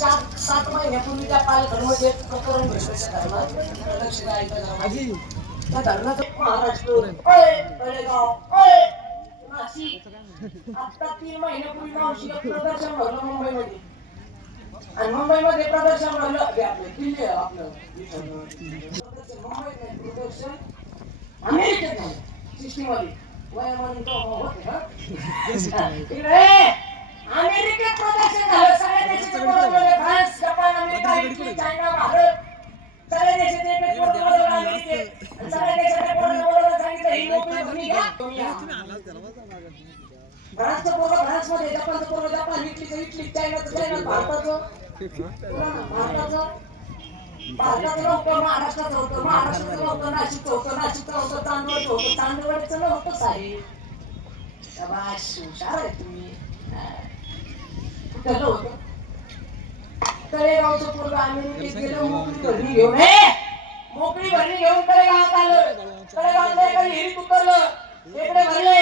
7 महिन्यापूर्वी त्या पालघरमध्ये एक प्रकरण घडलं त्या धरणात. लक्ष द्यायचं जरा. त्या धरणाचं महाराष्ट्र तळेगाव नाशिक आता 3 महिन्यापूर्वी नाशिक प्रदर्शन भरलं मुंबईमध्ये. आणि मुंबईमध्ये प्रदर्शन भरलं आपलं दिल्ली आपलं मुंबईत नाही प्रदर्शन अमेरिकेत झालं सिस्टीममध्ये वयामध्ये होते अमेरिकेत प्रदर्शन झालं. सगळ्या देशाचे बोलवले France Japan America Italy China Bharat सगळ्या देशाचे पेपर बोलवले अमेरिकेत. सगळ्या देशाचे बोलवलं सांगितलं ही नोकरी भरली घ्या फ्रान्सचं पोरं फ्रान्समध्ये जपानचं पोरं जपान इटलीचं इटली चायनाचं चायना भारताचं नव्हतं महाराष्ट्राचं होतं महाराष्ट्राचं नव्हतं नाशिकचं होतं नाशिकचं होतं चांदवडचं होतं चांदवडचं नव्हतं साहेब. शाबास हुशार आहे तुम्ही. कुठलं होतं तळेगावचं पोरं अमेरिकेत गेलं मोकळी भरणी घेऊन मोकळी भरणी घेऊन तळेगावात आलं. तळेगावातल्या एका विहिरीत उतरलं टेकडे भरले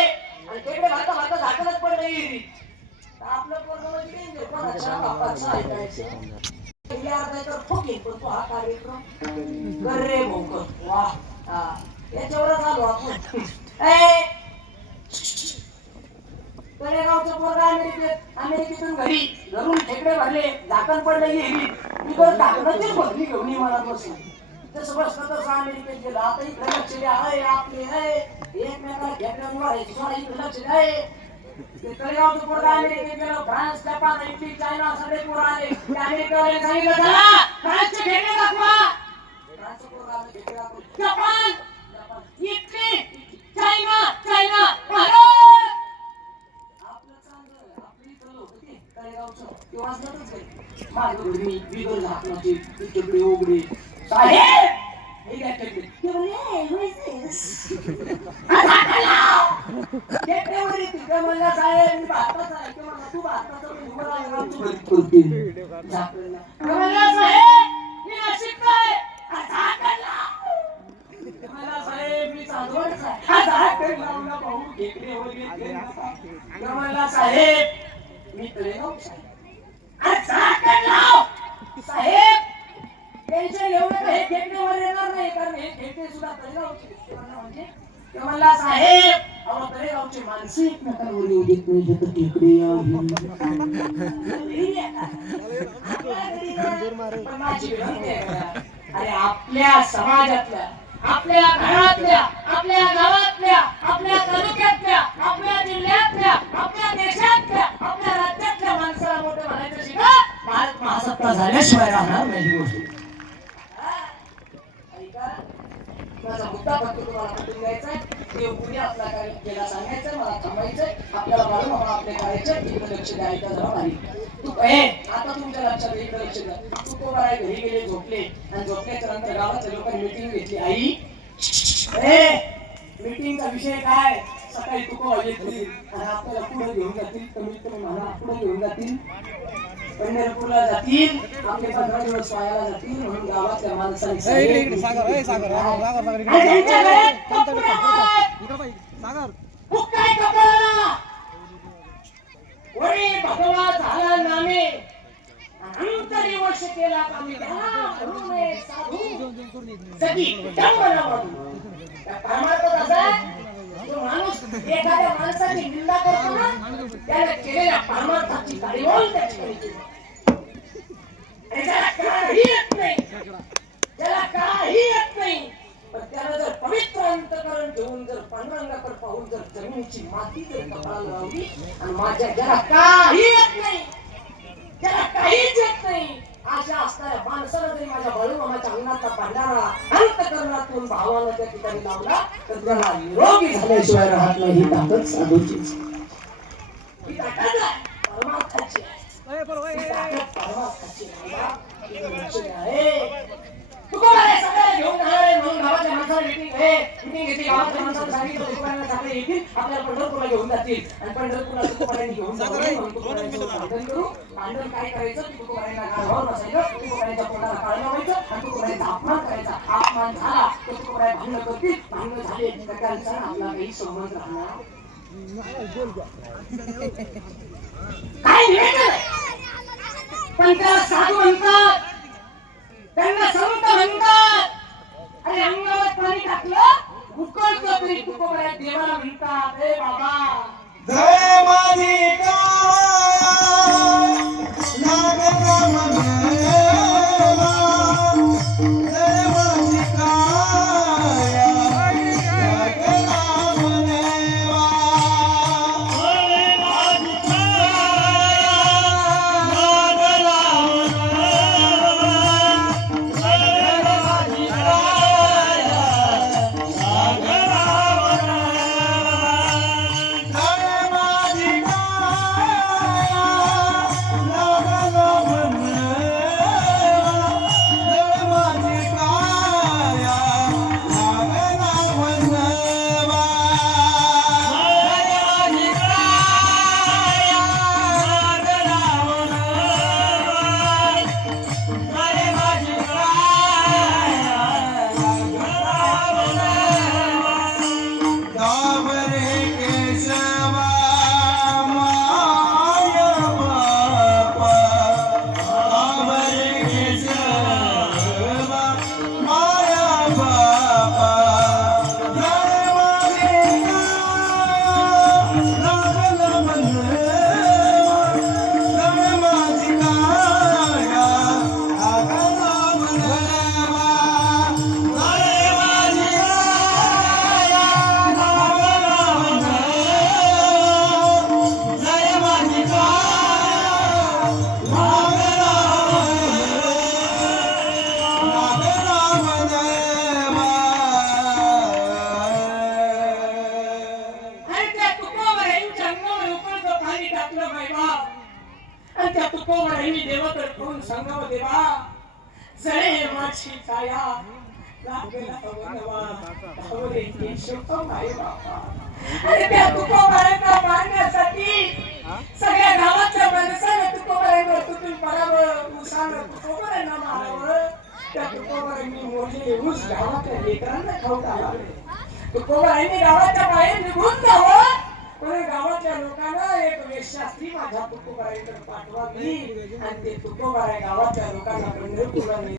आणि टेकडे भरता भरता झाकणच पडलं विहिरीत. आपलं पोरं म्हणजे कोणाच्या बापाचं ऐकायचं फुकीन पण तो हा कार्यक्रम कर रे भाऊ वा याच्यावरच आलो आपण. तळेगावचं पोरगा अमेरिकेतून घरून ठेकडे भरले झाकण पडले मी बरं झाकणाचीच भरली घेऊन मला बसली तसं बसलं तसं अमेरिकेत गेलं. आता इकडे लक्ष द्या आपले एकमेकाला घेतल्यामुळे इकडे लक्ष द्या. तळेगावचं पोरगा अमेरिकेत गेलं फ्रान्स जपान इटली चायना सगळे पोरं आले. अमेरिकेवाले सांगितलं चला फ्रान्सचे खेकडे दाखवा. फ्रान्सचं पोरगा खेकडे दाखवले. Japan Italy China China Bharat आपलं चांगलं आपली इथं होतं ते तळेगावचं ते वाचलंच नाही. माझं मी बिगर झाकणाची तिकडे उघडे साहेब हे काय खेकडे ते म्हणले म्हणला साहेब मी भारताचा आहे की म्हणला तू भारताचा म्हणला साहेब मी नाशिकचा आहे म्हणला साहेब मी चांदवडचा आहे म्हणला साहेब मी तळेगावचा आहे साहेब टेन्शन घेऊ नका हे खेकडेवर येणार नाही कारण हे खेकडे सुद्धा तळेगावचे म्हणजे म्हणला साहेब अहो तळेगावची माणसं एकमेकांवर येऊ देत नाही तर खेकडे अरे आपल्या समाजातल्या आपल्या घरातल्या आपल्या गावातल्या आपल्या तालुक्यातल्या आपल्या जिल्ह्यातल्या आपल्या देशातल्या आपल्या राज्यातल्या माणसाला मोठं म्हणायचं शिका भारत महासत्ता झाल्याशिवाय राहणार नाही गोष्ट. माझा मुद्दा फक्त तुम्हाला पटवून द्यायचा आहे देव पुणे आपला काय केला सांगायचं मला थांबायचंय आपल्याला मालूम आपण आपले करायचं इकडे लक्ष द्यायचं जरा भारी तू आता तुमच्या लक्षात इकडे लक्ष द्या. तू तो बराय घरी गेले झोपले आणि झोपल्याच्या नंतर गावाच्या लोकांनी मीटिंग घेतली. आई मीटिंगचा विषय काय सकाळी तुको येतील आणि आपल्याला पुढे घेऊन जातील कमीत कमी मला पुढे घेऊन जातील पंढरपूरला जातील आपले 15 दिवस वायाला जातील म्हणून गावातल्या माणसांनी भगवा झाला नामे अंतरी वर्ष केला आम्ही माणूस एखाद्या माणसाची निंदा करतो ना त्याला केलेल्या परमार्थाची गाडीवर त्याला काही येत नाही त्याला काही येत नाही पण त्याला जर पवित्र अंतकरण ठेवून जर पांडुरंगाकडे पाहून जर जमिनीची माती जर कपाळाला लावली आणि माझ्या ज्याला काही येत नाही त्याला काहीच येत नाही अशा असणाऱ्या माणसाला जरी माझ्या बाळूमामाच्या अंगाचा पांढरा अंतकरणातून भावाला त्या ठिकाणी लावला तर त्याला निरोगी झाल्याशिवाय राहत नाही. ही ताकद साधूचीच ही ताकद परमार्थाची तुकोबाने सगळ्या घेऊन जाणारे म्हणून गावाच्या माणसाला मीटिंग घेतली. गावाच्या माणसाला सांगितलं तुकोबाने सगळे येतील आपल्याला पंढरपूरला घेऊन जातील आणि पंढरपूरला तुकोबाने घेऊन भांडण काय करायचं तुकोबानेला गाढवावर बसायचं तुकोबानेच्या पोटाला काळं लावायचं आणि तुकोबानेचा अपमान करायचा. अपमान झाला तर तुकोबाने भांडण करतील भांडण झाले तर त्यांचा आपला काही संबंध राहणार काय पण त्याला साधू म्हणतात, त्यांना संत म्हणतात. आणि अंगावर पाणी टाकलं उकळतं तरी तुकोबराय देवाला म्हणतात, ए बाबा जय माझी काया लागला मनेवा, जय माझी काया लागला मनेवा, जय माझी काया लागला मनेवा, जय माझी काया लागला देवाकडे पाहून सांगावं, देवा जळे माझी काया लागला वनवा, धावले केशव नाही बाबा. आणि त्या तुकोबारांना मारण्यासाठी सगळ्या गावातल्या माणसाने तुकोबारांवर तुटून पडावं, उसानं तुकोबारांना मारावं. त्या तुकोबारांनी मोडलेले ऊस गावातल्या लेकरांना खाऊ घालावे. तुकोबारांनी गावाच्या बाहेर निघून जावं, पण गावातल्या लोकांना एक वेश्यास्त्री माझ्या तुकोबारांकडे पाठवावी आणि ते तुकोबारा गावातल्या लोकांना पंढरपूरला